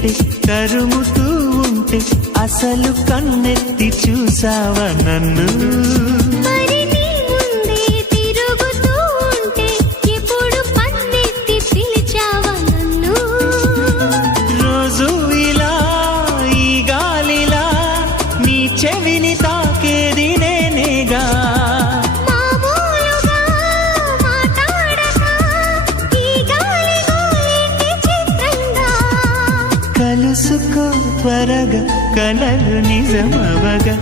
ఉంటే తరుముతూ ఉంటే అసలు కన్నెత్తి చూసావా నన్ను చెవిని తాకేది నేనేగా కలుసుకో త్వరగా కలలు నిజమవగా